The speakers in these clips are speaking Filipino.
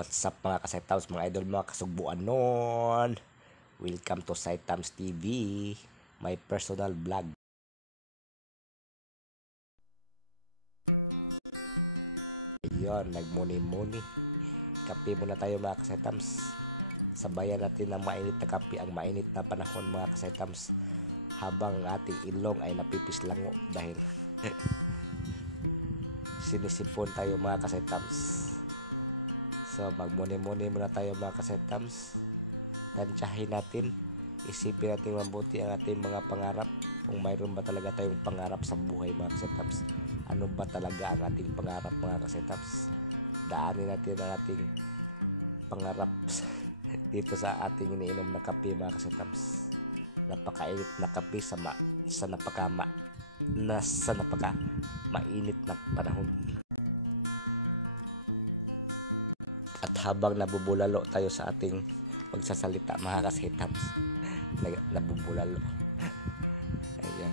What's up mga kasaytams, mga idol, mga kasugbuan nun? Welcome to Saytams TV, my personal vlog. Ayun, nagmuni-muni. Kape muna tayo mga kasaytams. Sabayan natin ng mainit na kape, ang mainit na panahon mga kasaytams, habang ating ilong ay napipislango dahil sinisipon tayo mga kasaytams. So magmuni-muni muna tayo mga kasaytams. Tansyahin natin, isipin natin mabuti ang ating mga pangarap. Kung mayroon ba talaga tayong pangarap sa buhay mga kasaytams, ano ba talaga ang ating pangarap mga kasaytams. Daanin natin ang ating pangarap dito sa ating iniinom na kape mga kasaytams. Napakainit na kape sa napaka mainit na panahon. At habang nabubulalo tayo sa ating magsasalita mga kasaytams, nabubulalo. Ayan,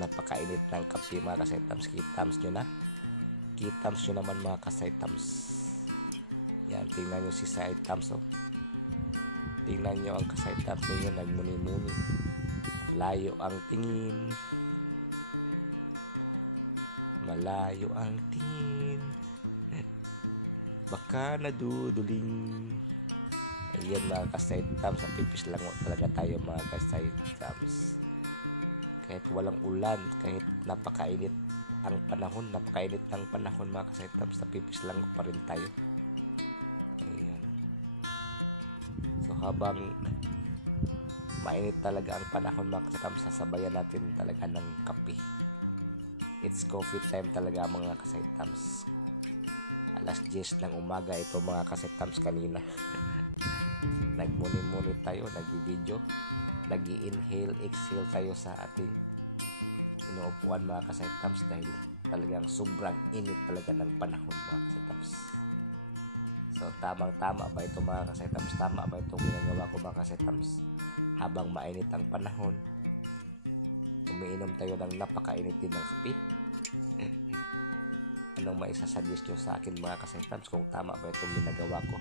napakainit ng kape mga kasaytams. Kitams nyo naman mga kasaytams. Yan, tingnan nyo si Saytams, oh. Tingnan nyo ang kasaytams ninyo, nagmuni-muni. Layo ang tingin, malayo ang tingin, baka naduduling. Ayan mga kasaytams, sa pipis lang talaga tayo mga kasaytams. Kahit walang ulan, kahit napakainit ang panahon, napakainit ng panahon mga kasaytams, sa pipis lang pa rin tayo. Ayan. So habang mainit talaga ang panahon mga kasaytams, sasabayan natin talaga ng kape. It's coffee time talaga mga kasaytams. Alas 10 ng umaga ito mga kasaytams kanina. Nagmuni-muni tayo, nag-video, nag-inhale, exhale tayo sa ating inuupuan mga kasaytams dahil talagang sobrang init talaga ng panahon mga kasaytams. So tamang-tama ba ito mga kasaytams? Tama ba itong ginagawa ko mga kasaytams? Habang mainit ang panahon, umiinom tayo ng napakainit din ng kape. Anong maisasuggest nyo sa akin mga kasaytams kung tama ba itong ginagawa ko?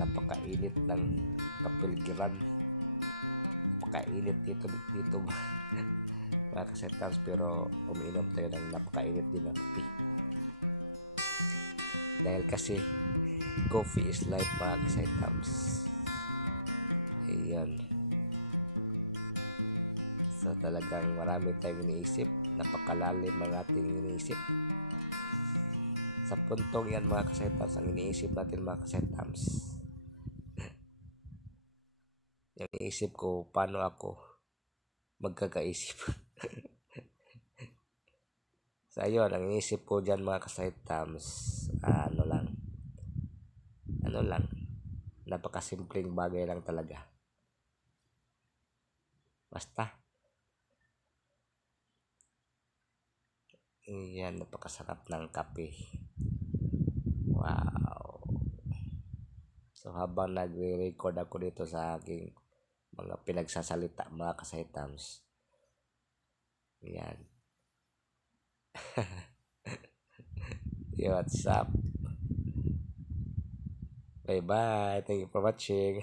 Napakainit ng kapiligiran, napakainit dito mga kasaytams, pero umiinom tayo ng napakainit din ng kape. Dahil kasi coffee is life mga kasaytams. Ayan. So talagang marami tayong iniisip, napakalalim ang ating iniisip. Sa puntong yan mga kasaytams, ang iniisip natin mga kasaytams, yung iniisip ko paano ako magkakaisip. So ayun, ang iniisip ko dyan mga kasaytams, ano lang, napakasimpleng bagay lang talaga. Basta yan, napakasarap ng kape. Wow. So habang nagre-record ako dito sa aking mga pinagsasalita mga kasaytams, yan. What's up? Bye bye, thank you for watching.